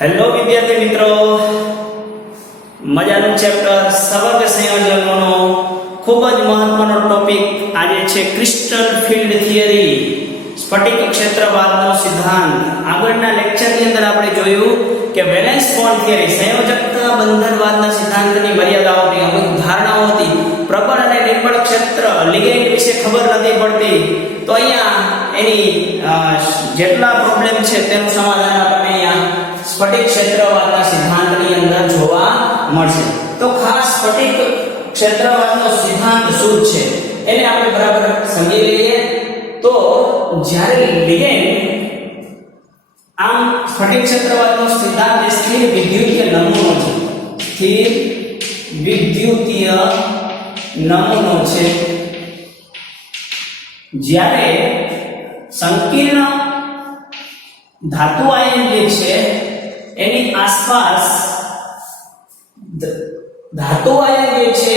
Hello વિદ્યાર્થી મિત્રો, મજાનું ચેપ્ટર સવર્ગ સંયોજનોનો ખૂબ જ મહત્વનો ટોપિક આજે છે ક્રિસ્ટલ ફિલ્ડ થિયરી, સ્ફટિક ક્ષેત્રવાદનો સિદ્ધાંત. આગળના લેક્ચરની અંદર આપણે જોયું કે વેલેન્સ બોન્ડ થિયરી, સંયોજકતા બંધનવાદના સિદ્ધાંતની મર્યાદાઓની અમુક ધારણાઓ હતી. પ્રબળ અને નિર્બળ ક્ષેત્ર લિગેન્ડ વિશે ખબર નથી પડતી, તો અહીંયા એની જેટલા પ્રોબ્લેમ છે તેનું સમાધાન આપણને અહીંયા સ્ફટિક ક્ષેત્રવાદના સિદ્ધાંતની અંદર જોવા મળશે. તો ખાસ સ્ફટિક ક્ષેત્રવાદનો સિદ્ધાંત શું છે એને આપણે બરાબર સમજી લઈએ. તો જ્યારે લિગેન્ડ આમ સ્ફટિક ક્ષેત્રવાદનો સિદ્ધાંત એ સ્થિર વિદ્યુતીય નમૂનો છે. સ્થિર વિદ્યુતીય નમૂનો છે. જ્યારે સંકીર્ણ ધાતુ આયન જે છે એની આસપાસ ધાતુ આયન જે છે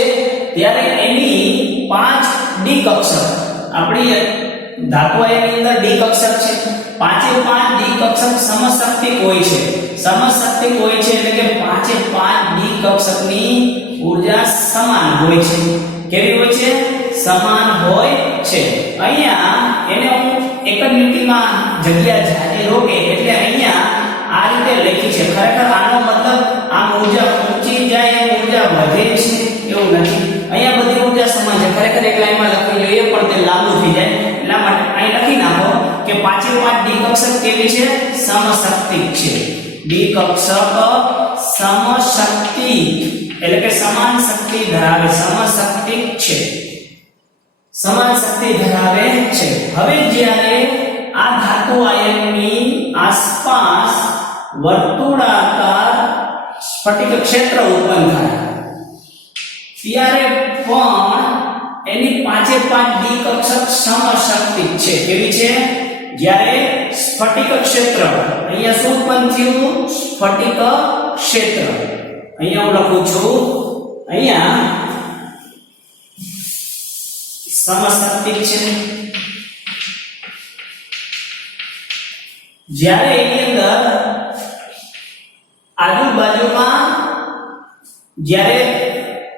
ત્યારે એની 5 ડી કક્ષક, આપણી ધાતુ આયનની અંદર ડી કક્ષક છે, 5 ડી કક્ષક સમશક્તિક હોય છે. સમશક્તિક હોય છે એટલે કે 5 ડી કક્ષકની ઊર્જા સમાન હોય છે. કેવી હોય છે? સમાન હોય છે. અહીંયા એને હું એક જ લીટીમાં જગ્યા જાહેર રોકે એટલે અહીંયા આ રીતે લખી છે. ખરેખર આનો મતલબ આ ઊર્જા ઊંચી જાય એમ ઊર્જા વધે છે એવું નથી. અહીંયા બધી ઊર્જા સમાન છે. ખરેખર એક લાઈનમાં લખવી જોઈએ પણ તે લાંબુ થઈ જાય એટલા માટે અહીં લખી નાખો કે 5 ડી કક્ષક કેવી છે? સમશક્તિક છે. ડી કક્ષક સમશક્તિક એટલે કે સમાન શક્તિ ધરાવે, સમશક્તિક છે, સમાન શક્તિ ધરાવે છે. હવે જ્યારે આ ધાતુ આયનની આસપાસ વર્તુળાકાર સ્ફટિક ક્ષેત્ર ઉત્પન્ન થાય ત્યારે પણ એની 5 ડી કક્ષક સમશક્તિક છે. કેવી છે? જ્યારે સ્ફટિક ક્ષેત્ર, અહીંયા શું ઉત્પન્ન થયું? સ્ફટિક ક્ષેત્ર. અહીંયા હું લખું છું, અહીંયા સમશક્તિક છે. જ્યારે એની અંદર આજુબાજુમાં જ્યારે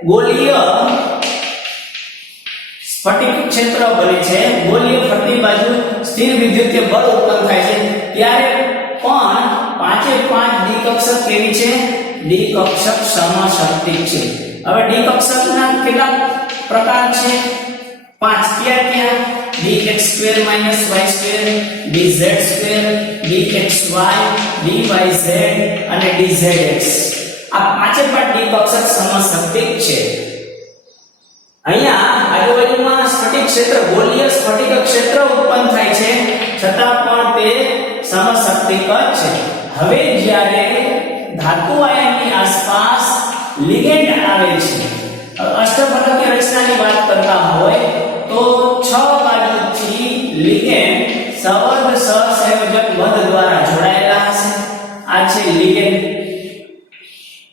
ગોળીય સ્ફટિક ક્ષેત્ર બને છે, ગોળીય ફરતી બાજુ સ્થિર વિદ્યુતીય બળ ઉત્પન્ન થાય છે ત્યારે પણ 5 ડી કક્ષક કેવી છે? ડી કક્ષક સમશક્તિક છે. હવે ડી કક્ષકના કેટલા પ્રકાર છે? 5. ક્યાં? dx2 - y2, dz2, dxy, dyz અને dzx. આ 5 ડી કક્ષક સમશક્તિક છે. અહીંયા આજુબાજુમાં સ્ફટિક ક્ષેત્ર, ગોળીય સ્ફટિક ક્ષેત્ર ઉત્પન્ન થાય છે છતાં પણ તે સમશક્તિક જ છે. હવે જ્યારે ધાતુ આયનની આસપાસ લિગેન્ડ આવે છે, અષ્ટફલકીય રચનાની વાત કરતા હોય તો 6 બાજુથી લિગેન્ડ સવર્ગ સહસંયોજક મધ દ્વારા જોડાયેલા હશે. આ છે લિગેન્ડ.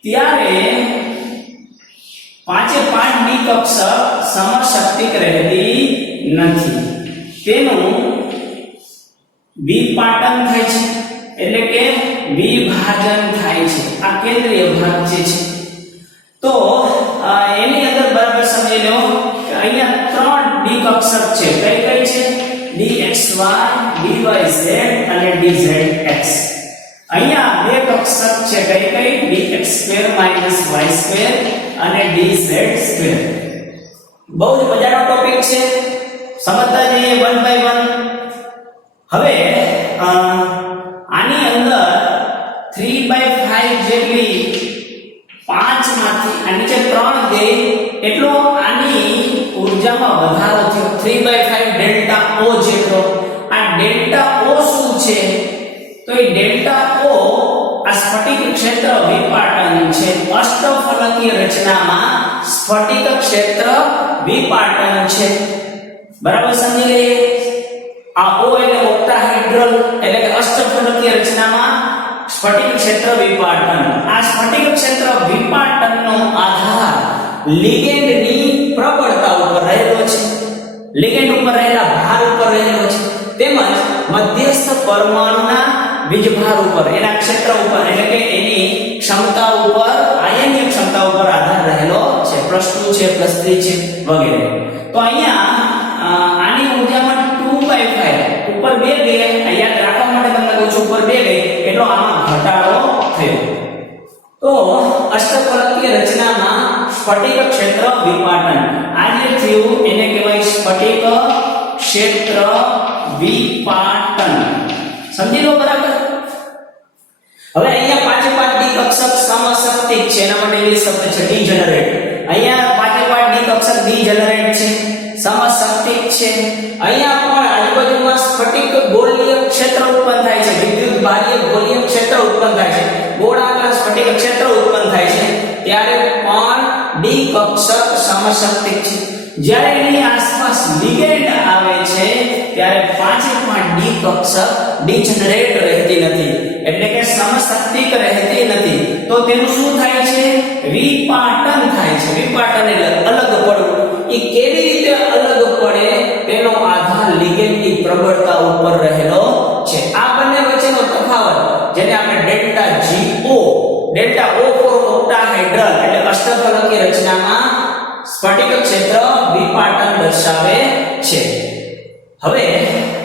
ત્યારે 5 ડી કક્ષક સમશક્તિક રહેતી નથી. તેનું વિપાટન થાય છે એટલે કે વિભાજન થાય છે. આ કેન્દ્રીય ભાગ જે છે. તો એની અંદર બરાબર સમજી લો કે અહીંયા 3 ડી કક્ષક છે. કઈ છે? dxy, dyz અને dzx. અહીંયા 2 કક્ષક છે. કઈ? dx2 - y2 અને dz2. બહુ જ મજાનો ટોપિક છે, સમજતા જઈએ 1 બાય 1. હવે આની અંદર 3/5 જેટલી 5 માંથી આ નીચે 3 દે એટલો આની ઊર્જામાં વધારો થયો. 3/5 ડેલ્ટા O જેટલો. આ ડેલ્ટા O શું છે? તો એ ડેલ્ટા O આ સ્ફટિક ક્ષેત્ર વિપાટન છે. અષ્ટફલકીય રચનામાં સ્ફટિક ક્ષેત્ર વિપાટન છે. બરાબર સમજી લઈએ. આ O એટલે ઓક્ટાહેડ્રલ એટલે કે અષ્ટફલકીય રચનામાં સ્ફટિક ક્ષેત્ર વિપાટન. આ સ્ફટિક ક્ષેત્ર વિપાટનનો આધાર લિગેન્ડની પ્રબળતા ઉપર રહેલો છે, લિગેન્ડ ઉપર રહેલા ભાર ઉપર રહેલો છે, તેમજ મધ્યસ્થ પરમાણુના વીજભાર ઉપર, એના ક્ષેત્ર ઉપર એટલે કે એની ક્ષમતા ઉપર, આયનીય ક્ષમતા ઉપર આધાર રહેલો છે. +2 છે, +3 છે વગેરે. તો અહીંયા આની ઊર્જામાં 2/5 ઉપર 2 ગઈ, યાદ રાખવા માટે તમને કહું છું ઉપર 2 ગઈ એટલો આમાં ઘટાડો થયો. તો અષ્ટફલકીય રચનામાં સ્ફટિક ક્ષેત્ર વિપાટન આ જે થયું એને કહેવાય સ્ફટિક ક્ષેત્ર વિપાટન. સમજી લો બરાબર. હવે અહીંયા પાંચે પાંચ ડી કક્ષક સમશક્તિક છે, એના માટે એ શબ્દ છે ડીજનરેટ. અહીંયા પાંચે પાંચ ડી કક્ષક ડીજનરેટ છે, સમશક્તિક છે. અહીંયા પણ આજુબાજુમાં સ્ફટિક ગોળીય ક્ષેત્ર ઉત્પન્ન થાય છે, વિદ્યુત બાહ્ય ગોળીય ક્ષેત્ર ઉત્પન્ન થાય છે, ગોળાકાર સ્ફટિક ક્ષેત્ર ઉત્પન્ન થાય છે, ત્યારે પણ ડી કક્ષક સમશક્તિક છે. જ્યારે એની આસપાસ લિગેન્ડ આવે છે ત્યારે પાંચે પાંચ ડી કક્ષક ડીજનરેટ રહેતી નથી, એટલે કે સમશક્તિક રહેતી નથી. તો તેનું શું થાય છે? વિપાટન થાય છે. વિપાટન એટલે અલગ પડવું. એ કેવી રીતે અલગ પડે તેનો આધાર લિગેન્ડની પ્રબળતા ઉપર રહેલો છે. આ બંને વચ્ચેનો તફાવત જેને આપણે delta GO, delta O for octahedral એટલે અષ્ટફલકીય રચનામાં સ્ફટિક ક્ષેત્ર વિપાટન દર્શાવે છે. હવે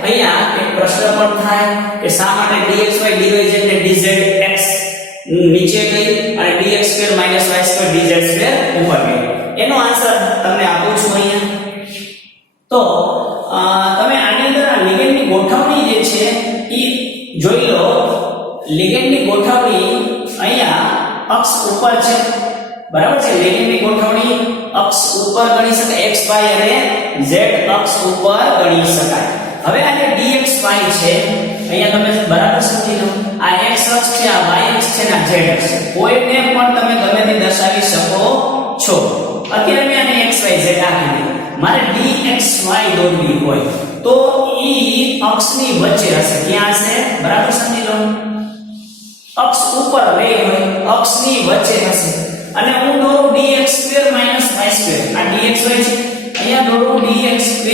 અહીંયા એક પ્રશ્ન પણ થાય કે શા માટે dxy dy અને dzx નીચે ગઈ અને dx2 y2 dz2 ઉપર ગઈ? એનો આન્સર તમને આપું છું અહીંયા. તો તમે આની અંદર આ લિગેન્ડની ગોઠવણી જે છે એ જોઈ લો. લિગેન્ડની ગોઠવણી અહીંયા અક્ષ ઉપર છે, બરાબર છે. લિગેન્ડની ગોઠવણી અક્ષ ઉપર ગણી શકાય, x y અને z અક્ષ ઉપર ગણી શકાય. હવે આ જે dxy છે અહીંયા તમે બરાબર સમજી લો. આ x અક્ષ છે, આ y અક્ષ છે, આ z અક્ષ છે. કોઈને પણ તમે ગમે તે દર્શાવી શકો છો. અત્યારે મેં આને x y z આપી દીધું. મારે dxy દોરવી હોય તો ઈ અક્ષની વચ્ચે હશે. ક્યાં હશે? બરાબર સમજી લો. અક્ષ ઉપર રહી હોય, અક્ષની વચ્ચે હશે. અને હું દોરું dx2 y2. આ dxy છે, અહીંયા દોરું dx2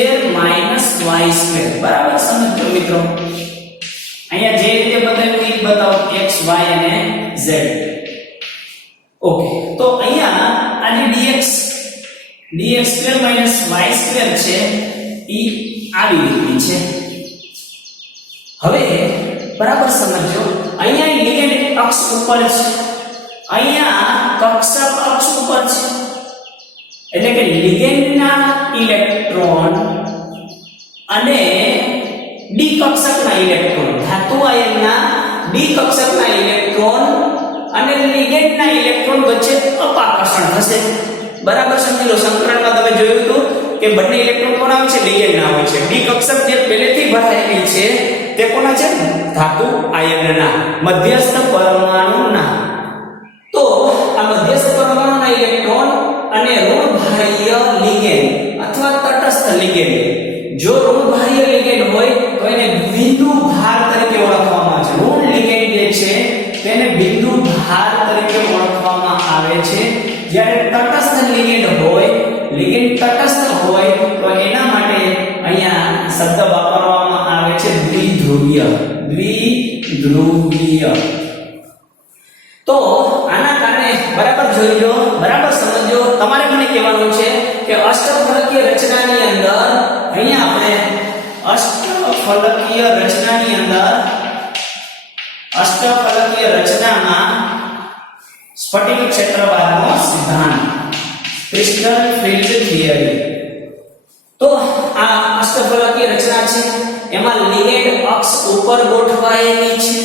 y2. બરાબર સમજો મિત્રો. અહીંયા જે રીતે બતાવ્યું એ બતાવો x y અને z. ઓકે. તો અહીંયા આ જે dx2 y2 છે ઈ આવી રીતની છે. હવે બરાબર સમજો. અહીંયા લિગેન્ડ અક્ષ ઉપર છે, અહીંયા કક્ષક અક્ષ ઉપર છે. એટલે કે લિગેન્ડના ઇલેક્ટ્રોન અને ડી કક્ષકના ઇલેક્ટ્રોન, ધાતુ આયનના ડી કક્ષકના ઇલેક્ટ્રોન અને લિગેન્ડના ઇલેક્ટ્રોન વચ્ચે અપાકર્ષણ થશે. બરાબર સમજી લો. સંકરણમાં તમે જોયું હતું કે બંને ઇલેક્ટ્રોન કોના આવે છે? લિગેન્ડના આવે છે. ડી કક્ષક જે પહેલેથી ભરાયેલી છે તે કોના છે? ધાતુ આયનના, મધ્યસ્થ પરમાણુના. તો આ મધ્યસ્થ પરમાણુના ઇલેક્ટ્રોન અને ઋણભારીય લિગેન્ડ અથવા તટસ્થ લિગેન્ડ, જો ઋણભારીય લિગેન્ડ હોય તો એને બિંદુ ભાર તરીકે ઓળખવામાં આવે છે. ઋણ લિગેન્ડ જે છે તેને બિંદુ ભાર તરીકે ઓળખવામાં આવે છે. જ્યારે તટસ્થ લિગેન્ડ હોય, લિગેન્ડ તટસ્થ હોય તો એના માટે અહીંયા શબ્દ વાપરવામાં આવે છે દ્વિધ્રુવીય. દ્વિધ્રુવીય. તો આના કારણે બરાબર જોઈ લો, બરાબર સમજો. તમારે મને કહેવાનું છે કે અષ્ટફલકીય રચનાની અંદર અહીંયા આપણે અષ્ટફલકીય રચનામાં સ્ફટિક ક્ષેત્રવાદનો સિદ્ધાંત, ક્રિસ્ટલ ફિલ્ડ થિયરી. તો આ અષ્ટફલકીય રચના છે, એમાં લિગેન્ડ અક્ષ ઉપર ગોઠવાયેલી છે.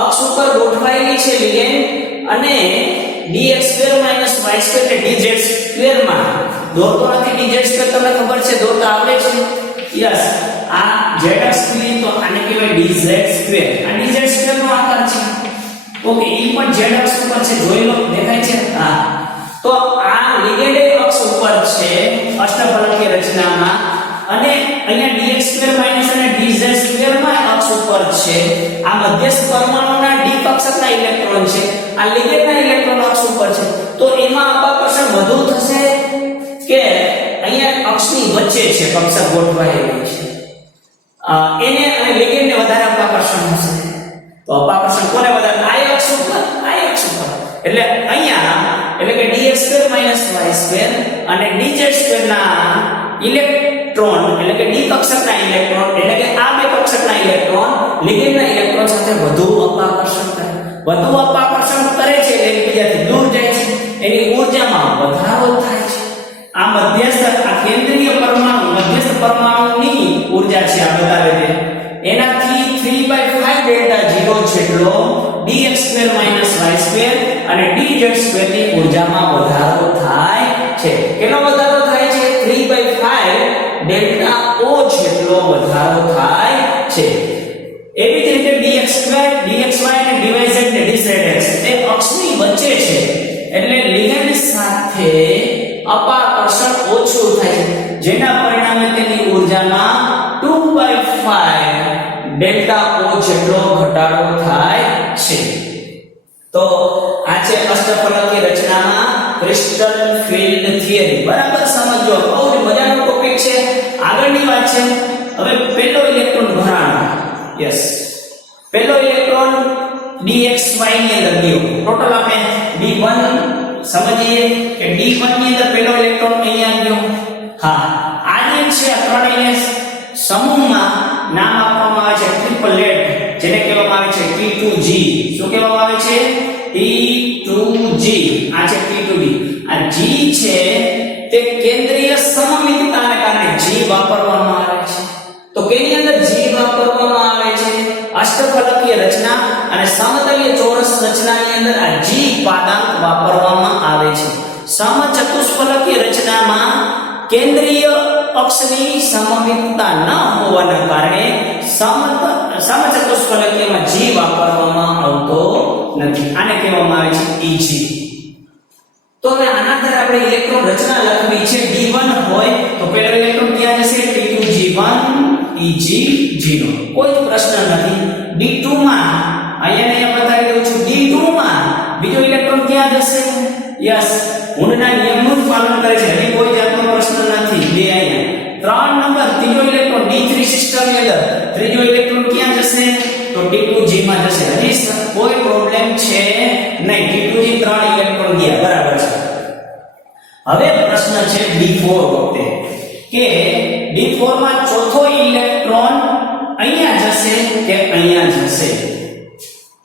અક્ષ ઉપર ગોઠવાયેલી છે લિગેન્ડ અને dx2 y2 એટલે dz2 માં દોરતો નથી. dz2 તમને ખબર છે, દોરતા આવડે છે. યસ. આ z અક્ષ ની તો આને કહેવાય dz2. આ dz2 નો આકાર છે. ઓકે. ઈ પણ z અક્ષ ઉપર છે, જોઈ લો. દેખાય છે? હા. તો આ લિગેન્ડ અક્ષ ઉપર છે અષ્ટફલકીય રચનામાં અને અહીંયા dx2 અને dz2 માં અક્ષ ઉપર છે. આ મધ્યસ્થ પરમાણુના ડી કક્ષકના ઇલેક્ટ્રોન છે, આ લિગેન્ડના ઇલેક્ટ્રોન અક્ષ ઉપર છે. તો એમાં અપાકર્ષણ વધુ થશે કે અહીંયા અક્ષની વચ્ચે છે કક્ષક ગોઠવાયેલી છે એને અને લિગેન્ડને વધારે અપાકર્ષણ હશે. એટલે અહીંયા એટલે કે dx2 y2 અને dz2 ના ઇલેક્ટ્રોન એટલે કે ડી કક્ષકના ઇલેક્ટ્રોન એટલે કે આ બે કક્ષકના ઇલેક્ટ્રોન લિગેન્ડના ઇલેક્ટ્રોન સાથે વધુ અપાકર્ષણ કરે છે એટલે એકબીજાથી દૂર જાય છે, એની ઊર્જામાં વધારો થાય છે. આ મધ્યસ્થ આ કેન્દ્રીય પરમાણુ મધ્યસ્થ પરમાણુની ઊર્જા છે આ બતાવે છે. એનાથી 3/5 ડેલ્ટા 0 જેટલો dx2 y2 અને dz2 ની ઊર્જામાં વધારો થાય છે. કેટલો વધારો થાય છે? 3/5 ડેલ્ટા O જેટલો વધારો થાય છે. એવી જ રીતે dx2 dxy અને dyz ને dz એ અક્ષની વચ્ચે છે એટલે લિગેન્ડ સાથે અપાકર્ષણ ઓછું થાય છે, જેના પરિણામે તેની ઊર્જામાં 2/5 ડેલ્ટા O જેટલો ઘટાડો થાય છે. તો આ છે અષ્ટફલકીય રચનામાં ક્રિસ્ટલ ફીલ્ડ થિયરી. બરાબર સમજો, બહુ જ મજાનો ટોપિક છે. આગળની વાત છે હવે પહેલો ઇલેક્ટ્રોન ભરાણો. યસ, પહેલો ઇલેક્ટ્રોન dxy ની અંદર ગયો. ટોટલ આપણે d1 સમજીએ કે d1 ની અંદર પહેલો ઇલેક્ટ્રોન અહીંયા ગયો. હા, આ જે છે ત્રણેય સમૂહમાં નામ આપવામાં આવે છે ટ્રિપલેટ, જેને કહેવામાં આવે છે T2G. શું કહેવામાં આવે છે? T2G. આ છે T2G. આ G છે તે કેન્દ્રીય સમમિતતાને કારણે G વાપરવામાં આવે છે. તો કેની અંદર G વાપરવામાં આવે છે? અષ્ટફલકીય રચના અને સમતલીય ચોરસ રચનાની અંદર આ G પાદાંક વાપરવામાં આવે છે. સમચતુષ્ફલકીય રચનામાં કેન્દ્રીય અક્ષની સમમિતતા ન હોવાના કારણે સમચતુષ્ફલકીયમાં G વાપરવામાં આવતો નથી. આને કહેવામાં આવે છે Eg. તો હવે આના આધારે આપણે ઇલેક્ટ્રોન રચના લખવી છે. d1 હોય તો પહેલો ઇલેક્ટ્રોન ક્યાં જશે? T2G1 Eg0. કોઈ પ્રશ્ન નથી. d2 માં અહીંયા બતાવી દઉં છું. d2 માં બીજો ઇલેક્ટ્રોન ક્યાં જશે? યસ, હુંડના નિયમનું પાલન કરે છે. હજી કોઈ જાતનો પ્રશ્ન નથી. બે અહીંયા 3 નંબર ત્રીજો ઇલેક્ટ્રોન d3 સિસ્ટમની અંદર ત્રીજો ઇલેક્ટ્રોન ક્યાં જશે? તો T2G માં જશે. હજી કોઈ પ્રોબ્લેમ છે નહીં. T2G 3 ઇલેક્ટ્રોન ગયા, બરાબર છે. હવે પ્રશ્ન છે d4 વખતે કે d4 માં ચોથો ઇલેક્ટ્રોન અહીંયા જશે કે અહીંયા જશે?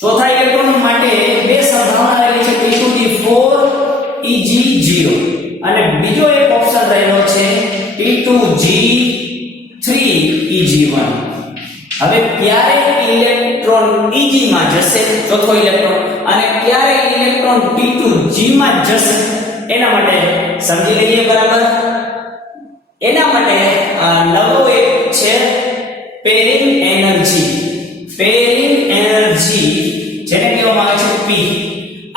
ચોથા ઇલેક્ટ્રોન માટે બે સંભાવના રહેલી છે, T2G4 Eg0 અને બીજો એક ઓપ્શન રહેલો છે T2G3 Eg1. હવે ક્યારે ઇલેક્ટ્રોન Eg માં જશે ચોથો ઇલેક્ટ્રોન અને ક્યારે ઇલેક્ટ્રોન T2G માં જશે એના માટે સમજી લઈએ. બરાબર, એના માટે નવો એક છે પેરિંગ એનર્જી. પેરિંગ એનર્જી જેને કહેવામાં આવે છે P.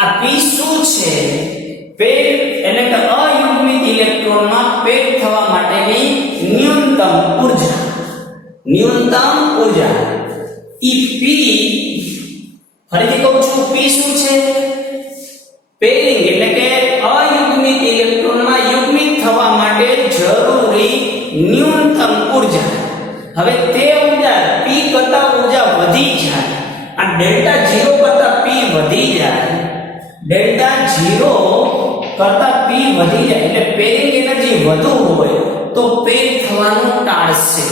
આ P શું છે? પેર એટલે કે અયુગ્મિત ઇલેક્ટ્રોનમાં પેક થવા માટેની ન્યૂનતમ ઊર્જા. ઈ P, ફરીથી કહું છું, P શું છે? પેરિંગ એટલે કે અયુગ્મિત ઇલેક્ટ્રોનમાં યુગ્મિત થવા માટે જરૂરી ન્યૂનતમ ઊર્જા. હવે તે ઊર્જા P કરતા ઊર્જા વધી જાય. આ ડેલ્ટા 0 કરતા P વધી જાય. ડેલ્ટા 0 કરતા P વધી જાય એટલે પેરિંગ એનર્જી વધુ હોય તો પેક થવાનું ટાળશે.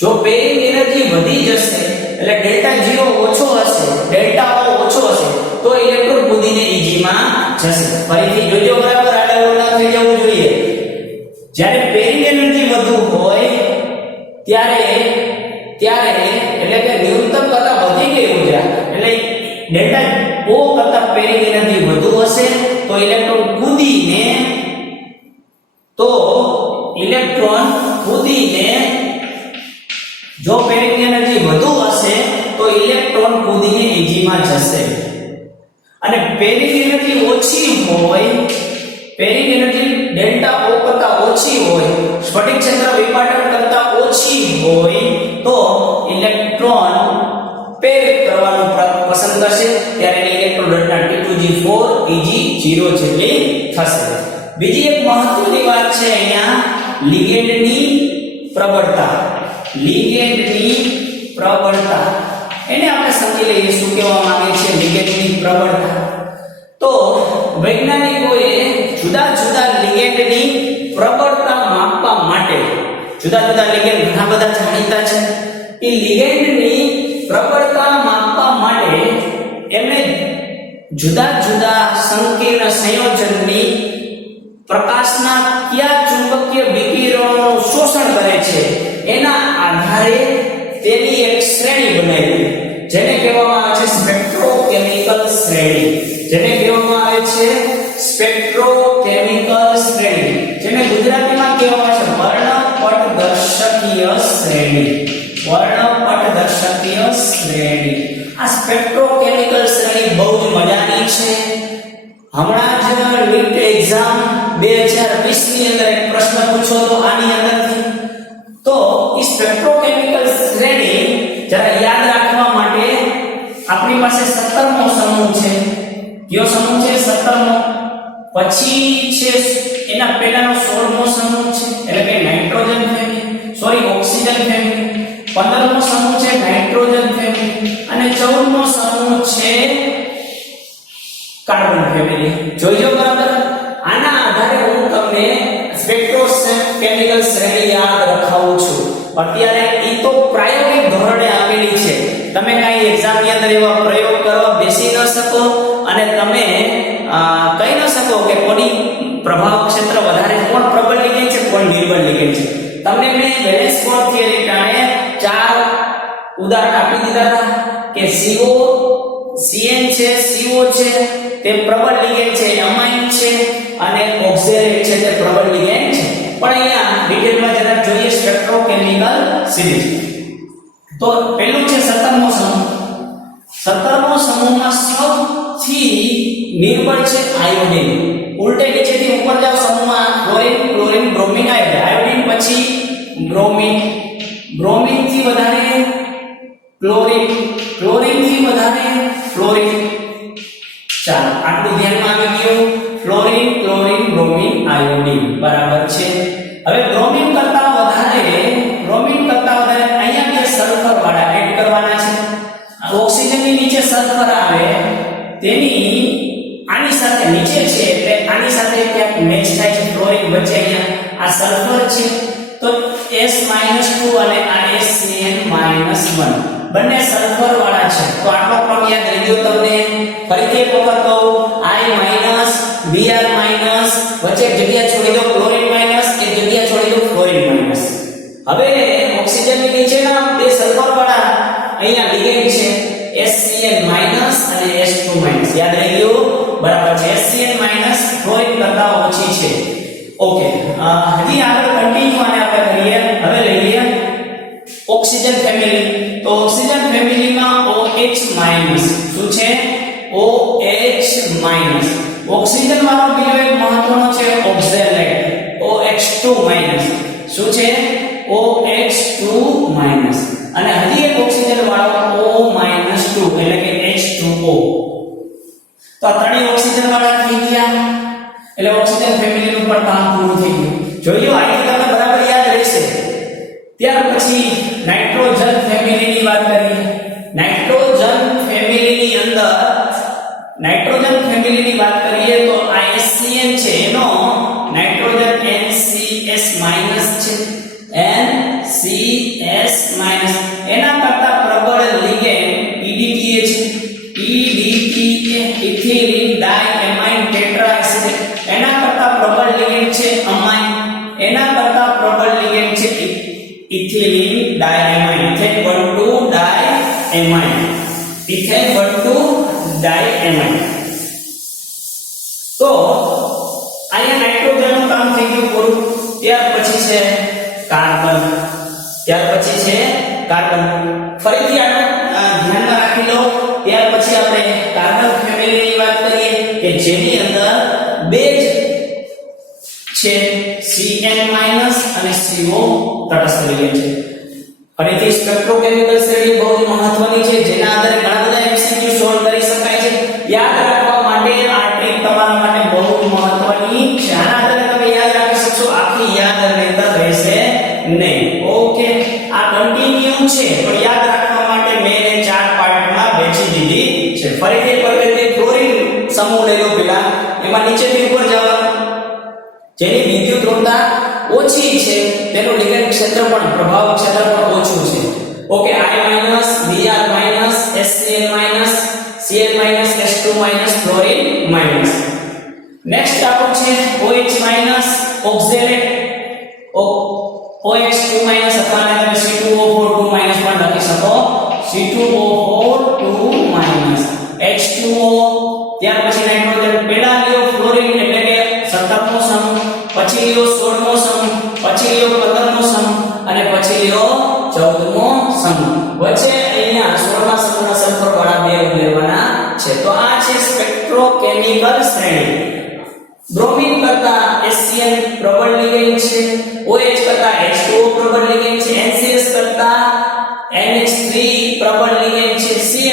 જો પેરિંગ એનર્જી વધી જશે એટલે ડેલ્ટા 0 ઓછો હશે, ડેલ્ટા O ઓછો હશે તો ઇલેક્ટ્રોન કૂદીને Eg માં જશે. ફરીથી જોજો, બરાબર, આડાઅવળું ના થઈ જવું જોઈએ. જ્યારે પેરિંગ એનર્જી વધુ હોય ત્યારે એટલે કે ન્યૂનતમ કરતા વધી ગઈ ઊર્જા એટલે ડેલ્ટા O કરતા પેરિંગ એનર્જી વધુ હશે તો ઇલેક્ટ્રોન કૂદીને જો પેરિંગ એનર્જી વધુ હશે તો ઇલેક્ટ્રોન કૂદીને Eg માં જશે. અને પેરિંગ એનર્જી ઓછી હોય, પેરિંગ એનર્જી ડેલ્ટા O કરતા ઓછી હોય, સ્ફટિક ક્ષેત્ર વિપાટન કરતા ઓછી હોય તો ઇલેક્ટ્રોન પેર કરવાનું પસંદ કરશે. ત્યારે ઇલેક્ટ્રોન રચના T2G4 Eg0 જેટલી થશે. બીજી એક મહત્વની વાત છે અહીંયા લિગેન્ડની પ્રબળતા. એને આપણે સમજી લઈએ શું કહેવા માંગે છે લિગેન્ડની પ્રબળતા. તો જુદા જુદા લિગેન્ડની પ્રબળતા માપવા માટે જુદા જુદા લિગેન્ડ ઘણા બધા જાણીતા છે. એ લિગેન્ડની પ્રબળતા માપવા માટે એમણે જુદા જુદા સંકીર્ણ સંયોજનની પ્રકાશના કયા ચુંબકીય વિકિરણોનું શોષણ કરે છે એના આધારે તેની એક શ્રેણી બનાવી, જેને કહેવામાં આવે છે સ્પેક્ટ્રોકેમિકલ શ્રેણી. જેને કહેવામાં આવે છે સ્પેક્ટ્રોકેમિકલ શ્રેણી, જેને ગુજરાતીમાં કહેવામાં આવે છે વર્ણપટદર્શકીય શ્રેણી. વર્ણપટદર્શકીય શ્રેણી. આ સ્પેક્ટ્રોકેમિકલ શ્રેણી બહુ જ મજાની છે. હમણાં જ નીટ એક્ઝામ 2020 ની અંદર એક પ્રશ્ન પૂછ્યો તો આની અંદરથી. તો એ સ્પેક્ટ્રોકેમિકલ શ્રેણી જરા યાદ રાખવા માટે આપણી પાસે 17મો સમૂહ છે. કયો સમૂહ છે? 17મો. પછી છે એના પહેલાનો 16મો સમૂહ છે, એટલે કે નાઇટ્રોજન ફેમિલી, ઓક્સિજન ફેમિલી. 15મો સમૂહ છે નાઇટ્રોજન ફેમિલી અને 14મો સમૂહ છે કાર્બન ફેમિલી. જોઈજો બરાબર. આના આધારે હું તમને સ્પેક્ટ્રોકેમિકલ શ્રેણી યાદ રખાવું છું. અત્યારે ઈ તો પ્રાયોગિક ધોરણે આપેલી છે. તમે કાઈ એક્ઝામ ની અંદર એવા પ્રયોગ કરવા બેસી ન શકો અને તમે કહી ન શકો કે કોની પ્રભાવ ક્ષેત્ર વધારે, કોણ પ્રબળ લિગેન્ડ છે, કોણ નિર્બળ લિગેન્ડ છે. તમને મેં બેલેન્સ બોન્ડ થિયરી ટાણે 4 ઉદાહરણ આપી દીધા હતા કે CO CN છે, CO છે તે પ્રબળ લિગેન્ડ છે, એમાઇન છે અને ઓક્ઝેલેટ છે તે પ્રબળ લિગેન્ડ છે. પણ અહીંયા ડિટેલમાં જરા જોઈએ સ્પેક્ટ્રોકેમિકલ સિરીઝ. તો પહેલું છે 17મો સમૂહ. 17મો સમૂહમાં સૌથી નિર્બળ છે આયોડિન. ઉલટે નીચેથી ઉપર જાવ સમૂહમાં ક્લોરીન, ક્લોરીન, બ્રોમિન, આયોડિન, પછી બ્રોમિન, બ્રોમિન થી વધારે ક્લોરીન, ક્લોરીન થી વધારે ફ્લોરિન. ચાલો આટલું ધ્યાનમાં આવી ગયું. ફ્લોરિન, ક્લોરીન, બ્રોમિન, આયોડિન બરાબર છે. હવે બ્રોમિન કરતા વધારે અહીંયા બે સલ્ફર વાળા એડ કરવાના છે. ઓક્સિજનની નીચે સલ્ફર આવે તેની આની સાથે નીચે છે એટલે આની સાથે ક્યાંક મેચ થાય છે. ફ્લોરિન વચ્ચે અહીંયા આ સલ્ફર છે તો S-2 અને આ SCN-1 બંને સલ્ફર વાળા છે. તો આટલો ક્રમ યાદ રહી ગયો તમને. ફરીથી એક વખત કહું, I- Br- વચ્ચે એક જગ્યા છોડી દો ક્લોરીન માઈનસ, એક જગ્યા છોડી દો ફ્લોરિન માઈનસ. હવે ઓક્સિજનની નીચેના બે સલ્ફર વાળા અહીંયા લિગેન્ડ છે SCN- અને S2-. યાદ રહી ગયું? બરાબર છે. SCN- ફ્લોરિન કરતા ઓછી છે. ઓકે, હજી આગળ કન્ટિન્યુ આને આપણે કરીએ. હવે લઈએ ઓક્સિજન ફેમિલી. તો ઓક્સિજન ફેમિલીમાં OH- શું છે? OH-. ઓક્સિજન વાળો બીજો એક મહત્વનો છે ઓક્ઝેલેટ, OH2-. શું છે? OH2-. અને હજી એક ઓક્સિજન વાળો O-2 એટલે કે H2O. તો આ ત્રણેય ઓક્સિજન વાળા થઈ ગયા એટલે ઓક્સિજન ફેમિલીનું પણ કામ પૂરું થઈ ગયું. જોઈજો આટલી તમને બરાબર યાદ રહેશે. ત્યાર પછી નાઇટ્રોજન ફેમિલીની વાત કરીએ. નાઇટ્રોજન ફેમિલીની વાત કરીએ તો આ SCN છે એનો નાઇટ્રોજન NCS- છે. NCS- એના કરતા પ્રબળ લિગેન્ડ EDTA છે. EDTA ethylene diamine tetraacid. એના કરતા પ્રબળ લિગેન્ડ છે અમાઇન. એના કરતા પ્રબળ લિગેન્ડ છે ઇથિલિન ડાયએમાઇન, ઇથેન-2-ડાયએમાઇન. તો અહીંયા નાઇટ્રોજનનું કામ થઈ ગયું પૂરું. ત્યાર પછી છે કાર્બન. ફરીથી આપણે ધ્યાનમાં રાખી લો. ત્યાર પછી આપણે કાર્બન ફેમિલીની વાત કરીએ કે જેની અંદર બે જ છે Cn- અને CO તટસ્થ લિગેન્ડ છે. ફરીથી સ્પેક્ટ્રોકેમિકલ શ્રેણી બહુ જ મહત્વની છે, જેના આધારે ઘણા બધા MCQ સોલ્વ કરી શકાય છે. યાદ રાખવા માટે આ ટ્રીક તમારા માટે બહુ જ મહત્વની છે. આના આધારે તમે યાદ રાખી શકશો, આખી યાદ રહેતા રહેશે નહીં. ઓકે, આ કન્ટિન્યુ છે તો યાદ રાખવા માટે મેં 4 પાર્ટમાં વહેંચી દીધી છે. ફરીથી એક વખત ક્લોરીન સમૂહ લઈ લો. પેલા એમાં નીચેથી ઉપર જવાનું જેની વિદ્યુત ઋણતા ઓછી છે તેનું લિગેન્ડ ક્ષેત્ર પણ પ્રભાવ ક્ષેત્ર પણ ઓછું છે. Okay, I- Br- SCl- Cl- H2- fluorine-. Next આપણું છે OH- ઓક્ઝેલેટ OH2- અથવા તમે C2O4 2- પણ લખી શકો. C2O4 2- H2O, ત્યાર પછી નાઇટ્રોજન. પહેલા લ્યો ફ્લોરીન એટલે કે 17મો સમૂહ, પછી લ્યો 16મો સમૂહ, પછી લ્યો 15મો સમૂહ અને પછી લ્યો 14મો સમૂહ. વચ્ચે અહીંયા 16મા સમૂહના સલ્ફર વાળા બે ઉમેરવાના છે. તો આ છે સ્પેક્ટ્રોકેમિકલ શ્રેણી. બ્રોમિન કરતા HCl પ્રબળ લિગેન્ડ છે, OH કરતા H2O પ્રબળ લિગેન્ડ છે, NCS કરતા NH3 પ્રબળ લિગેન્ડ છે, Cl-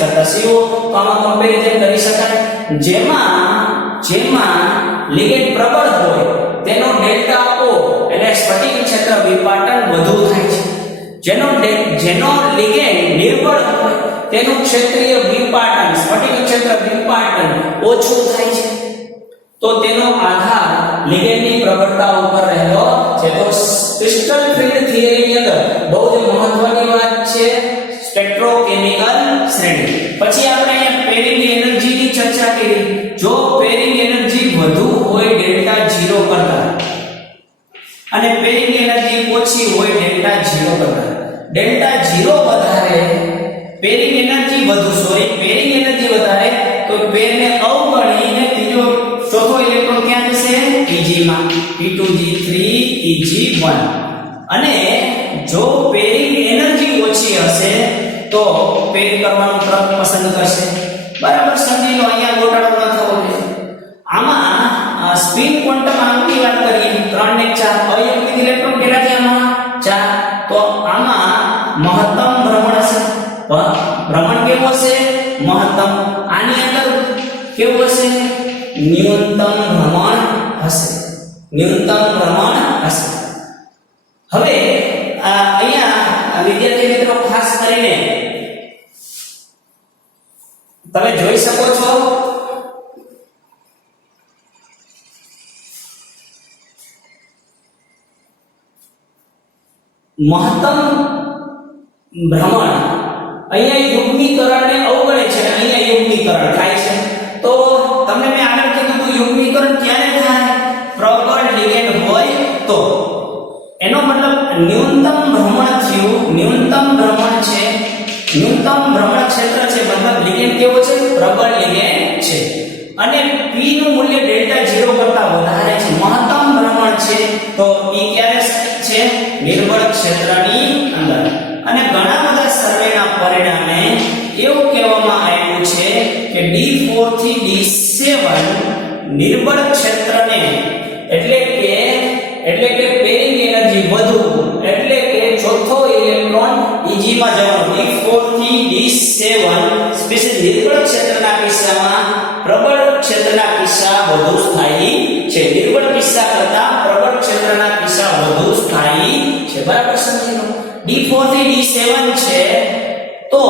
કરતા CO. તો આમાં કમ્પેરીઝન કરી શકાય. જેમાં લિગેન્ડ પ્રબળ હોય તેનો ડેલ્ટા O એટલે સ્ફટિક ક્ષેત્ર વિપાટન વધુ થાય છે. જેનો લિગેન્ડ નિર્બળ હોય તેનું ક્ષેત્રીય વિપાટન સ્ફટિક ક્ષેત્ર વિપાટન ઓછું થાય છે. તો તેનો આધાર લિગેન્ડની પ્રબળતા ઉપર રહેલો છે. તો ક્રિસ્ટલ ફિલ્ડ થિયરીની અંદર બહુ જ મહત્વની વાત છે સ્પેક્ટ્રોકેમિકલ શ્રેણી. પછી આપણે અહીંયા પેરિંગ એનર્જીની ચર્ચા કરી. જો પેરિંગ એનર્જી વધુ હોય ડેલ્ટા 0 કરતા અને પેરિંગ એનર્જી ઓછી હોય ડેલ્ટા 0 કરતા, ડેલ્ટા 0 વધારે પેરિંગ એનર્જી વધારે તો પેરને અવગણીને ત્રીજો ચોથો ઇલેક્ટ્રોન ક્યાં જશે? Eg માં. P2G3 Eg1. અને જો પેરિંગ એનર્જી ઓછી હશે તો પેર કરવાનો ક્રમ પસંદ કરશે. બરાબર સમજી લો, અહીંયા ગોટાળો ન થવો જોઈએ. આમાં સ્પિન ક્વોન્ટમ આંકની વાત કરીએ 3 ને 4 અયોગ્ય ઇલેક્ટ્રોન કેટલા છે આમાં? 4. તો આમાં મહત્તમ ભ્રમણ હશે. ભ્રમણ કેવું હશે? મહત્તમ. આની અંદર કેવું હશે? ન્યૂનતમ ભ્રમણ હશે. હવે અહીંયા વિદ્યાર્થી મિત્રો ખાસ કરીને તમે જોઈ શકો છો મહત્તમ ભ્રમણ અહીંયા યુગ્મીકરણને અવગણે છે, અહીંયા યુગ્મીકરણ થાય છે. તો તમને મેં આગળ કીધું હતું યુગ્મીકરણ ક્યારે થાય? પ્રબળ લિગેન્ડ હોય તો. એનો મતલબ ન્યૂનતમ ભ્રમણ થયું, ન્યૂનતમ ભ્રમણ ક્ષેત્ર છે, મતલબ લિગેન્ડ કેવો છે? પ્રબળ લિગેન્ડ છે. અને P નું મૂલ્ય ડેલ્ટા 0 કરતા વધારે છે, મહત્તમ ભ્રમણ છે. તો E ક્યારે છે? નિર્બળ ક્ષેત્રની અંદર. અને ઘણા બધા સર્વેના પરિણામે એવું કહેવામાં આવ્યું છે કે D4 થી D7 નિર્બળ ક્ષેત્રને એટલે કે પેરિંગ એનર્જી વધુ એટલે કે ચોથો ઇલેક્ટ્રોન Eg માં જવાનો. D4 થી D7 સ્પેશિયલ નિર્બળ ક્ષેત્રના કિસ્સામાં પ્રબળ ક્ષેત્રના કિસ્સા વધુ સ્થાયી છે. નિર્બળ કિસ્સા કરતા પ્રબળ ક્ષેત્રના કિસ્સા વધુ સ્થાયી છે. બરાબર સમજી લો. D4 થી D7 છે તો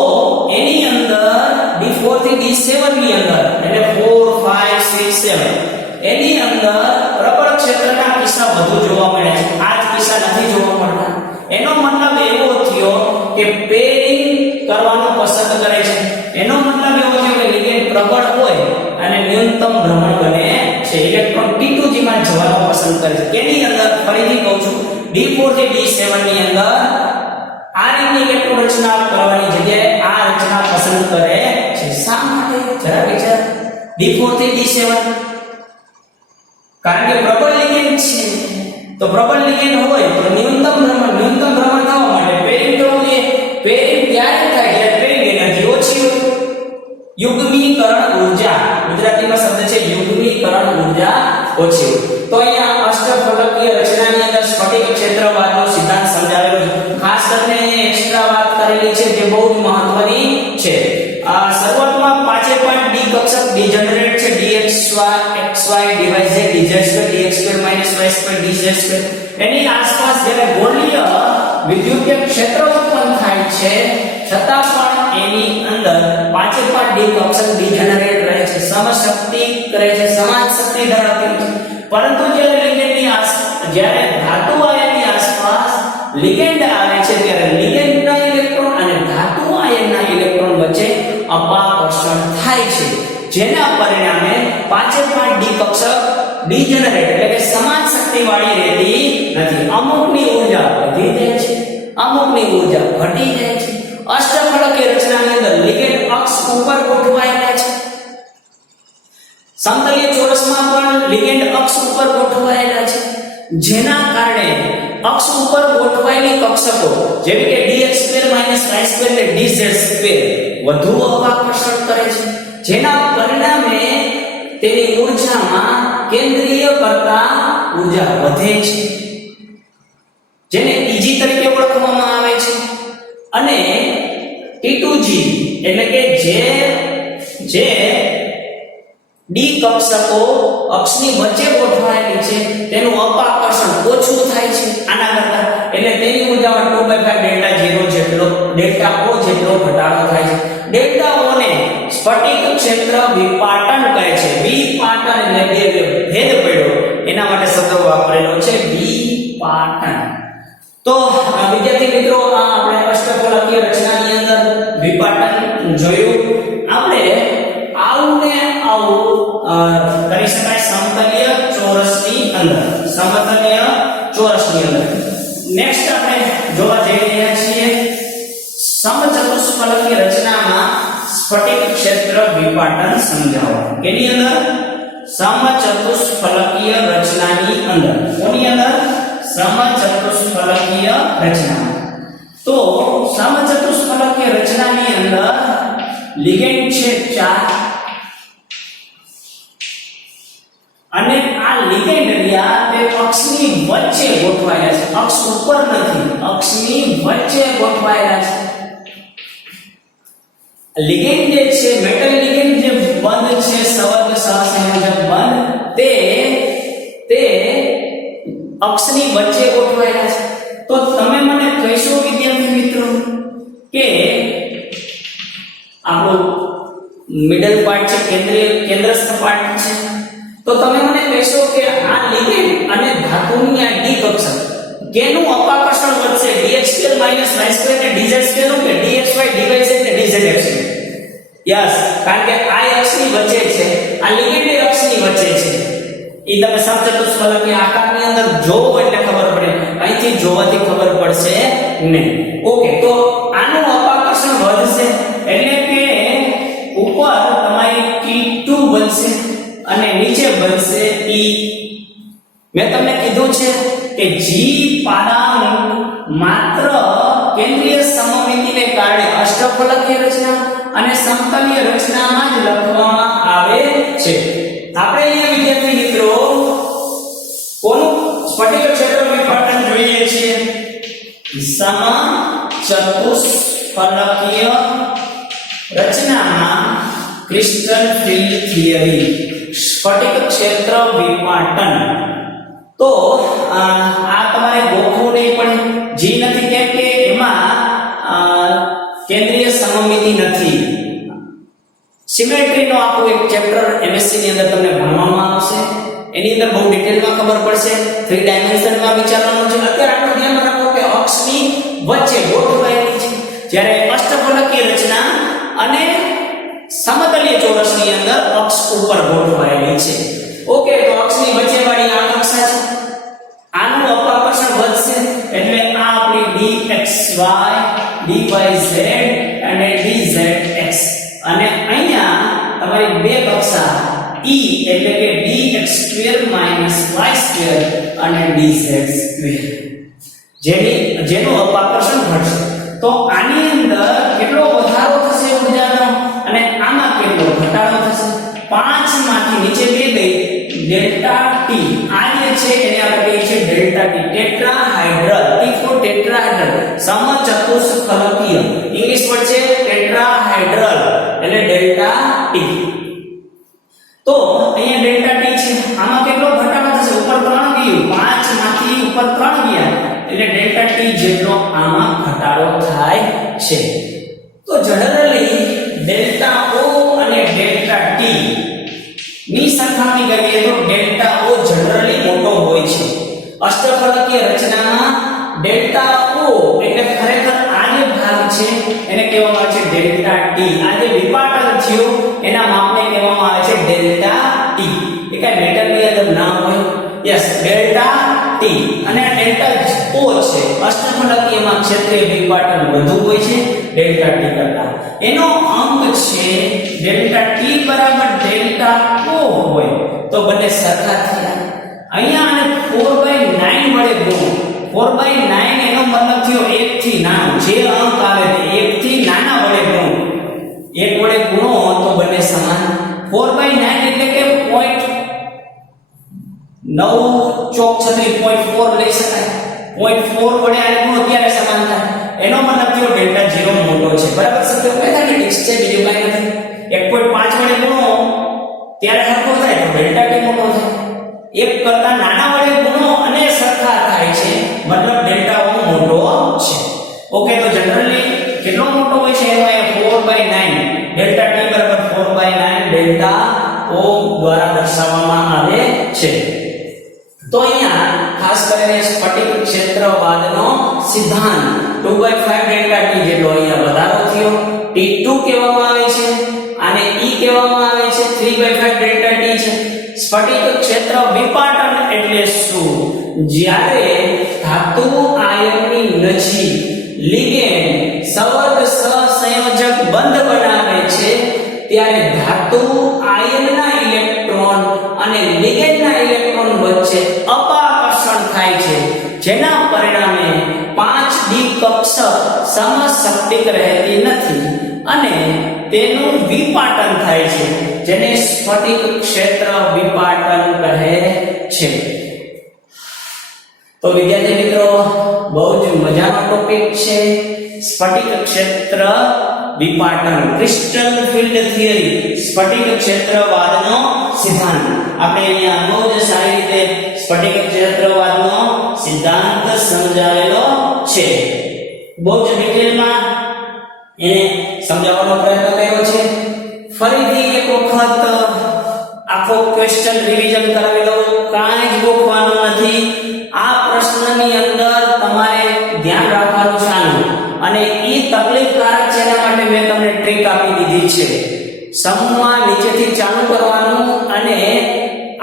એની અંદર D4 થી D7 ની અંદર એટલે 4 5 6 7 એની અંદર પ્રબળ ક્ષેત્રના કિસ્સા વધુ જોવા મળે છે. આ જ કિસ્સા નથી જોવા મળતા. એનો મતલબ એવો થયો કે પેરિંગ કરવાનું પસંદ કરે છે. એનો મતલબ એવો થયો કે લિગેન્ડ પ્રબળ હોય અને ન્યૂનતમ ભ્રમણ બને છે. ઇલેક્ટ્રોન T2G માં જવાનું પસંદ કરે છે. કેની અંદર? ફરીથી કહું છું, D4 થી D7 ની અંદર આ રીતની ઇલેક્ટ્રોન રચના કરવાની જગ્યાએ આ રચના પસંદ કરે છે. શા માટે? જરા વિચાર. D4 થી D7 કારણ કે પ્રબળ લિગેન્ડ છે. તો પ્રબળ લિગેન્ડ હોય તો ન્યૂનતમ ભ્રમણ થવા માટે પેરિંગ કરવું જોઈએ. પેરિંગ ત્યારે થાય જ્યારે પેરિંગ એનર્જી ઓછી હોય. યુગ્મીકરણ ઊર્જા, ગુજરાતીમાં શબ્દ છે યુગ્મીકરણ ઊર્જા ઓછી હોય. તો અહીંયા અષ્ટફલકીય રચનાની અંદર સ્ફટિક ક્ષેત્રવાદનો સિદ્ધાંત સમજાવેલો છે. ખાસ કરીને એક્સ્ટ્રા વાત કરેલી છે જે બહુ જ મહત્વની છે. શરૂઆતમાં 5.5 ડી કક્ષક ડિજનરેટ છે. dxy dy z dz2 dx2 y2 dz2 એની આસપાસ જ્યારે ગોળીય વિદ્યુતીય ક્ષેત્ર ઉત્પન્ન થાય છે છતાં પણ એની અંદર 5.5 ડી કક્ષક ડિજનરેટ રહે છે, સમશક્તિ કરે છે, સમાન શક્તિ ધરાવતી છે. પરંતુ જ્યારે જ્યારે ધાતુ આયનની આસપાસ લિગેન્ડ આવે છે ત્યારે લિગેન્ડના ઇલેક્ટ્રોન અને ધાતુ આયનના ઇલેક્ટ્રોન વચ્ચે અપાકર્ષણ થાય છે, જેના પરિણામે પાંચે પાંચ ડી કક્ષક ડિજનરેટ એટલે કે સમાન શક્તિવાળી રહેતી નથી. અમુકની ઊર્જા વધી જાય છે, અમુકની ઊર્જા ઘટી જાય છે. અષ્ટફલકીય રચનાની અંદર લિગેન્ડ અક્ષ ઉપર ગોઠવાયેલા છે. સમતલીય ચોરસમાં પણ લિગેન્ડ અક્ષ ઉપર ગોઠવાયેલા છે, જેના કારણે અક્ષ ઉપર ગોઠવાયેલી કક્ષકો જેવી કે dx2 y2 ને dz2 વધુ અપાકર્ષણ કરે છે, જેના પરિણામે તેની ઊર્જામાં કેન્દ્રીય કરતા ઊર્જા વધે છે, જેને Eg તરીકે ઓળખવામાં આવે છે. અને T2g એટલે કે જે ડી કક્ષકો અક્ષની વચ્ચે ગોઠવાયેલી છે તેનું અપાકર્ષણ ઓછું થાય છે આના કરતા, એટલે તેની ઊર્જામાં 2/5 જેટલો ડેલ્ટા O જેટલો ઘટાડો થાય છે. ડેલ્ટા O ને સ્ફટિક ક્ષેત્ર વિપાટન કહે છે. વિપાટન એટલે ભેદ પડ્યો એના માટે શબ્દ વાપરેલો છે વિપાટન. તો વિદ્યાર્થી મિત્રો આ આપણે અષ્ટફલકીય રચનાની અંદર વિપાટન જોયું. આપણે આવું ને આવું કરી શકાય સમતલીય ચોરસની અંદર, સમતલીય ચોરસની અંદર. નેક્સ્ટ આપણે જોવા જઈ રહ્યા છીએ સમચતુષ્ફલકીય રચનામાં સ્ફટિક ક્ષેત્ર વિપાટન સમજાવો. એની અંદર સમચતુષ્ફલકીય રચનાની અંદર, કોની અંદર? સમચતુષ્ફલકીય રચના. તો સમચતુષ્ફલકીય રચનાની અંદર લિગેન્ડ છે 4 અને આ લિગેન્ડ રહ્યા તે અક્ષની વચ્ચે ગોઠવાયેલા છે, અક્ષ ઉપર નથી, અક્ષની વચ્ચે ગોઠવાયેલા છે. લિગેન્ડ જે છે મેટલ લિગેન્ડ જે બંધ છે સવર્ગ સહસંયોજક બંધ તે અક્ષની વચ્ચે ગોઠવાયેલા છે. તો તમે મને કહેશો વિદ્યાર્થી મિત્રો કે આપણો મિડલ પાર્ટ છે, કેન્દ્રસ્થ પાર્ટ છે, તો તમે મને કહેશો કે આ લિગેન્ડ અને ધાતુની આ ડી કક્ષક કેનું અપાકર્ષણ વધશે? dx2 y2 ને dz2 નું કે dxy dyz ને dzx? યસ, કારણ કે આ અક્ષની વચ્ચે છે, આ લિગેન્ડ અક્ષની વચ્ચે છે. એ તમે સમચતુષ્ફલકીય આકારની અંદર જોવો એટલે ખબર પડે, અહીંથી જોવાથી ખબર પડશે નહીં. ઓકે, તો આનું અપાકર્ષણ વધશે એટલે કે ઉપર તમારી T2 બનશે અને નીચે બનશે E. મેં તમને કીધું છે કે G પાદાંક માત્ર કેન્દ્રીય સમમિતિને કારણે અષ્ટફલકીય રચના અને સમતલીય રચનામાં જ લખવામાં આવે છે. આપણે અહીંયા વિદ્યાર્થી મિત્રો કોનું સ્ફટિક ક્ષેત્ર વિપાટન જોઈએ છીએ? સમચતુષ્ફલકીય રચનામાં ક્રિસ્ટલ ફિલ્ડ થિયરી, સ્ફટિક ક્ષેત્ર વિપાટન. તો આ તમારે ગોખવું નહીં પણ જી નથી, કેમ કે એમાં કેન્દ્રીય સમમિતિ નથી. સિમેટ્રીનો આખું એક ચેપ્ટર એમએસસી ની અંદર તમને ભણવામાં આવશે, એની અંદર બહુ ડિટેલમાં ખબર પડશે, 3 ડાયમેન્શનમાં વિચારવાનું છે. અત્યારે આપણે ધ્યાન રાખો કે અક્ષની વચ્ચે ગોઠવાયેલી છે, જ્યારે અષ્ટફલકીય રચના અને સમતલીય ચોરસની અંદર અક્ષ ઉપર ગોઠવાયેલી છે. ઓકે, તો અક્ષની વચ્ચે વાળી આ કક્ષા છે, આનું અપાકર્ષણ વધશે એટલે આ આપણી dxy dyz અને dzx, અને અહીંયા તમારી બે કક્ષા E એટલે કે dx2 y2 અને dz2 જેનું અપાકર્ષણ ઘટશે. તો આની અંદર કેટલો વધારો થશે ઊર્જાનો અને આમાં કેટલો ઘટાડો થશે? 5 માંથી નીચે 2 ગઈ, ડેલ્ટા ટી. આ જે છે એને આપણે કહીએ છીએ delta T, tetrahedral, T4 tetrahedral, સમચતુષ્ફલકીય. ઇંગ્લિશ વર્ડ છે ટેટ્રાહાઇડ્રલ એટલે ડેલ્ટા ટી. તો અહીંયા ડેલ્ટા ટી છે, આમાં કેટલો ઘટાડો થશે? ઉપર 3 ગયું, 5 માંથી ઉપર 3 ગયા એટલે ડેલ્ટા ટી જેટલો આમાં ઘટાડો થાય છે. તો જનરલી ડેલ્ટા O અને ડેલ્ટા ટી ની સરખામણી કરીએ તો ડેલ્ટા O જનરલી મોટો હોય છે. ટી. આ જે વિપાટન થયું એના માપને કહેવામાં આવે છે ડેલ્ટા ટી. એ કઈ મીટરની અંદર ના હોય. Yes, delta T. અને આ ડેલ્ટા ઓ છે અષ્ટફલકીયમાં ક્ષેત્રીય વિપાટન વધુ હોય છે ડેલ્ટા ટી કરતા. એનો અંક છે ડેલ્ટા ટી બરાબર ડેલ્ટા ઓ હોય તો બંને સરખા થયા. અહીંયા આને 4/9 વડે ગુણો. 4/9 એનો મતલબ થયો 1 થી નાનો. જે અંક આવે તે 1 થી નાના વડે ગુણો. 1 વડે ગુણો તો બંને સમાન. 4/9 એટલે કે 0.9 ચોક 0.4 લઈ શકાય. 0.4 વડે આને ગુણો ત્યારે સમાન થાય. એનો મતલબ થયો ડેલ્ટા 0 મોટો છે. બરાબર છે? તો મેથેમેટિક્સ છે, બીજું કાંઈ નથી. 1.5 વડે ગુણો ત્યારે સરખો થાય તો ડેલ્ટા ટી મોટો થાય. 1 કરતા નાના વડે ગુણો અને સરખા થાય છે મતલબ ડેલ્ટા ઓ મોટો છે. ઓકે, તો જનરલી કેટલો મોટો હોય છે એમાં 4/9 ડેલ્ટા ટી બરાબર 4/9 ડેલ્ટા ઓ દ્વારા દર્શાવવામાં આવે છે. તો અહીંયા ખાસ કરીને સ્ફટિક ક્ષેત્રવાદનો સિદ્ધાંત 2/5 ડેલ્ટા ટી જેટલો અહીંયા વધારો થયો. T2 કહેવામાં આવે છે અને E કહેવામાં આવે છે 3/5 ડેલ્ટા ટી છે. સ્ફટિક ક્ષેત્ર વિપાટન એટલે શું? જ્યારે ધાતુ આયનની નજીક લિગેન્ડ સંવર્ગ સહસંયોજક બંધ બનાવે છે ત્યારે ધાતુ આયનના ઇલેક્ટ્રોન અને લિગેન્ડના ઇલેક્ટ્રોન વચ્ચે અપાકર્ષણ થાય છે, જેના પરિણામે 5D કક્ષક સમશક્તિક રહેતી નથી અને તેનું વિપાટન થાય છે, જેને સ્ફટિક ક્ષેત્ર વિપાટન કહે છે. તો વિદ્યાર્થી મિત્રો, બહુ જ મજાનો ટોપિક છે સ્ફટિક ક્ષેત્ર વિપાટન, ક્રિસ્ટલ ફિલ્ડ થિયરી, સ્ફટિક ક્ષેત્રવાદનો સિદ્ધાંત. આપણે અહીંયા બહુ જ સારી રીતે સ્ફટિક ક્ષેત્રવાદનો સિદ્ધાંત સમજાવેલો છે. બહુ જ ડિટેલમાં એને સમજાવવાનો પ્રયત્ન કર્યો છે. ફરીથી એક વખત આખો ક્વેશ્ચન રિવિઝન કરાવી દઉં. કાંઈ જ ગોખવાનું નથી. આ પ્રશ્નની અંદર તમારે ધ્યાન રાખવાનું છે આનું, અને એ તકલીફકારક છે એના માટે મેં તમને ટ્રીક આપી દીધી છે. સમૂહમાં નીચેથી ચાલુ કરવાનું અને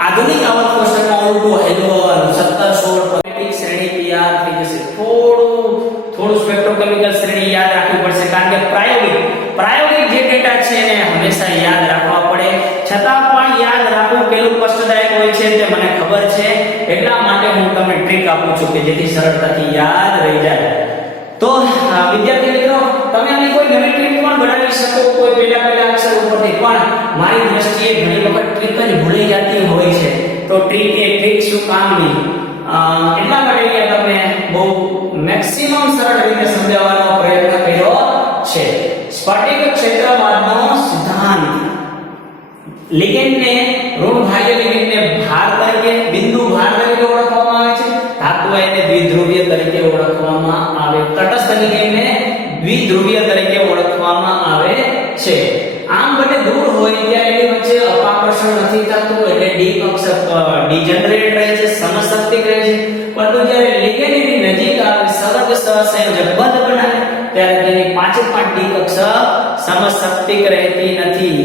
આધુનિક આવર્ત કોષ્ટકમાં ઉલટું હેલવાનું. 17 16 શ્રેણી યાદ થઈ જશે. થોડું સ્પેક્ટ્રોકેમિકલ શ્રેણી યાદ રાખવી પડશે, કારણ કે પ્રાયોગિક જે ડેટા છે એને હંમેશા યાદ રાખવા પડે. છતાં પણ યાદ રાખવું કેટલું કષ્ટદાયક હોય છે તે મને ખબર છે, એટલા માટે હું તમને ટ્રીક આપું છું કે જેથી સરળતાથી યાદ રહી જાય. તો વિદ્યાર્થી મિત્રો, તમે આને કોઈ નવી ટ્રીક પણ બનાવી શકો, કોઈ પેલા અક્ષર ઉપરથી. પણ મારી દ્રષ્ટિએ ઘણી વખત ટ્રીક જ ભૂલી જતી હોય છે. તો ટ્રીક શું કામની, એટલા માટે અહીંયા તમને બહુ મેક્સિમમ સરળ રીતે સમજાવવાનો પ્રયત્ન કર્યો છે. સ્ફટિક ક્ષેત્રવાદનો સિદ્ધાંત લિગેન્ડને ઋણ બાહ્ય લિગેન્ડને ભાર તરીકે, બિંદુ ભાર તરીકે ઓળખવામાં આવે છે. ધાતુ આયનને દ્વિધ્રુવીય તરીકે ઓળખવામાં આવે. તટસ્થ લિગેન્ડને દ્વિધ્રુવીય તરીકે ઓળખવામાં આવે છે. આમ બંને દૂર હોય ત્યારે એની વચ્ચે અપાકર્ષણ નથી થતું, એટલે ડી કક્ષક ડિજનરેટ રહે છે, સમશક્તિક રહે છે. પરંતુ જ્યારે લિગેન્ડ એની નજીક આવે, સંવર્ગ સહસંયોજક બંધ બનાવે ત્યારે તેની 5 ડી કક્ષક સમશક્તિક રહેતી નથી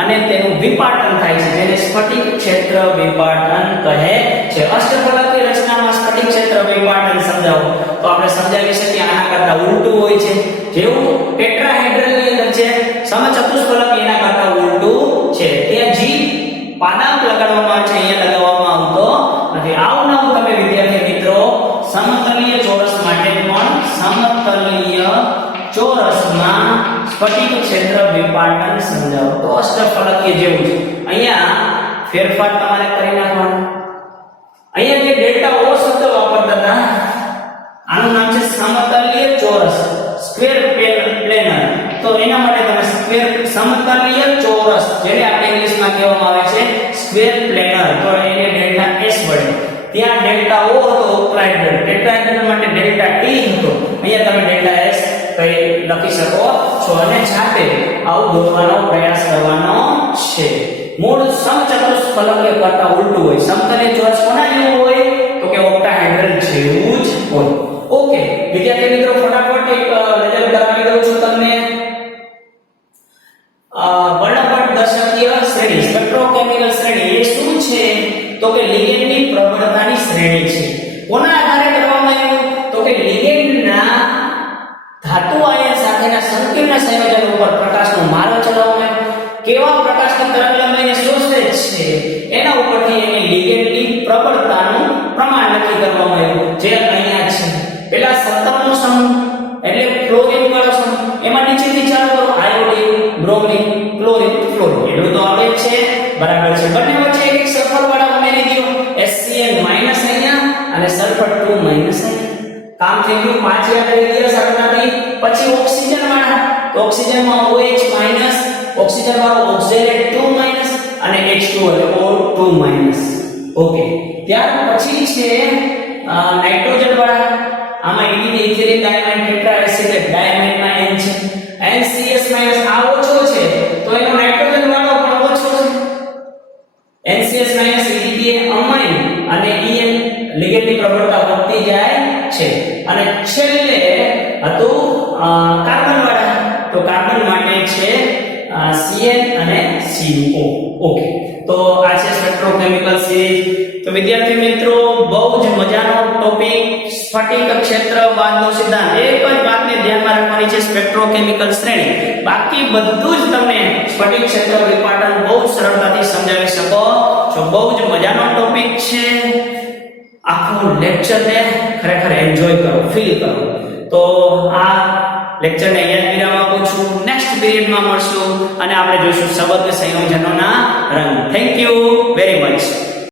અને તેનું વિપાટન થાય છે, જેને સ્ફટિક ક્ષેત્ર વિપાટન કહે છે. અષ્ટફલકીય રચનામાં સ્ફટિક ક્ષેત્ર વિપાટન સમજાવો તો આપણે સમજાવી શકીએ આના કરતા ઉલટું હોય છે. જેવું ટેટ્રાહેડ્રલની અંદર છે સમચતુષ્ફલક, એના કરતા ઉલટું છે. ત્યાં જી પાદાંક લગાડવામાં આવે છે, અહીંયા લગાવવામાં આવતો નથી. આવું નવું તમે વિદ્યાર્થી મિત્રો સમતલીય ચોરસ માટે પણ સમતલીય ચોરસમાં સ્ફટિક ક્ષેત્ર વિપાટન સમજાવો તો અષ્ટફલકીય જેવું છે. અહીંયા ફેરફાર તમારે કરી નાખવાનો. અહીંયા જે ડેલ્ટા ઓ શબ્દ વાપરતા હતા, આનું નામ છે સમતલીય ચોરસ, સ્ક્વેર પ્લેનર. તો એના માટે તમે સ્ક્વેર સમતલીય ચોરસ, જેને આપણે ઇંગ્લિશમાં કહેવામાં આવે છે સ્ક્વેર પ્લેનર, તો એને ડેલ્ટા એસ વડે. ત્યાં ડેલ્ટા ઓ હતો ઉપરાહેડ્રલ, ટેટ્રાહેડ્રલ માટે ડેલ્ટા ટી હતો. અહીંયા તમે ડેલ્ટા એસ લખી શકો છો અને જાતે આવું દોરવાનો પ્રયાસ કરવાનો છે. મૂળ સમચતુષ્ફલકીય કરતા ઉલટું હોય. સમતલીય ચોરસ કોના જેવું હોય તો કે ઓક્ટાહેડ્રલ જેવું જ હોય. ઓકે વિદ્યાર્થી મિત્રો, ફટાફટ એક નજર કરાવી દઉં છું તમને. વર્ણપટદર્શકીય શ્રેણી સ્પેક્ટ્રોકેમિકલ શ્રેણી એ શું છે તો કે લિગેન્ડની પ્રબળતાની શ્રેણી છે. કોના આધારે કરવામાં આવ્યું તો કે લિગેન્ડના ધાતુ આયન સાથેના સંકીર્ણ સંયોજન ઉપર પ્રકાશનો મારો ચલાવવામાં આવ્યો. કેવા પ્રકાશની તરંગલંબાઈને શોષે છે એના ઉપરથી એની લિગેન્ડની પ્રબળતાનું પ્રમાણ નક્કી કરવામાં આવ્યું, જે અહીંયા છે. પેલા 17નો સમૂહ એટલે ફ્લોરિન વાળો સમૂહ, એમાં નીચેથી ચાલુ કરો આયોડિન, બ્રોમિન, ક્લોરિન, ફ્લોરિન. એટલું તો આવડે છે, બરાબર છે. બંને વચ્ચે એક સલ્ફર વાળા ઉમેરી દો, HCl માઈનસ અહીંયા અને સલ્ફર 2 માઈનસ અહીંયા. કામ થઈ ગયું. 5 યાદ રહી ગયા સરળતાથી. પછી ઓક્સિજન વાળા, તો ઓક્સિજનમાં OH માઈનસ, ઓક્સિજન વાળો ઓક્ઝેલેટ 2 માઈનસ અને H2 એટલે O2 માઈનસ. ઓકે, ત્યાર પછી છે નાઇટ્રોજન વાળા. આમાં ethylene, ethylene diamine tetra acid ડાયમાઇનમાં N છે. NCS માઈનસ આ ઓછો છે તો એનો નાઇટ્રોજન વાળો પણ ઓછો છે. NCS માઈનસ EDTA અમાઇન અને EN લિગેન્ડની પ્રબળતા વધતી જાય છે. અને છેલ્લે હતું કાર્બન વાળા, તો કાર્બન માટે છે Cn અને CO. ઓકે, તો આ છે સ્પેક્ટ્રોકેમિકલ સિરીઝ. તો વિદ્યાર્થી મિત્રો, બહુ જ મજાનો ટોપિક સ્ફટિક ક્ષેત્રવાદનો સિદ્ધાંત. એક જ વાતને ધ્યાનમાં રાખવાની છે, સ્પેક્ટ્રોકેમિકલ શ્રેણી. બાકી બધું જ તમને સ્ફટિક ક્ષેત્ર વિપાટન બહુ જ સરળતાથી સમજાવી શકો છો. બહુ જ મજાનો ટોપિક છે. આખો લેક્ચર ને ખરેખર એન્જોય કરો, ફીલ કરો. તો આ લેક્ચરને અહીંયા વિરામ આપું છું. નેક્સ્ટ પીરિયડમાં મળશું અને આપણે જોઈશું સંબંધ સંયોજનોના રંગ. Thank you very much.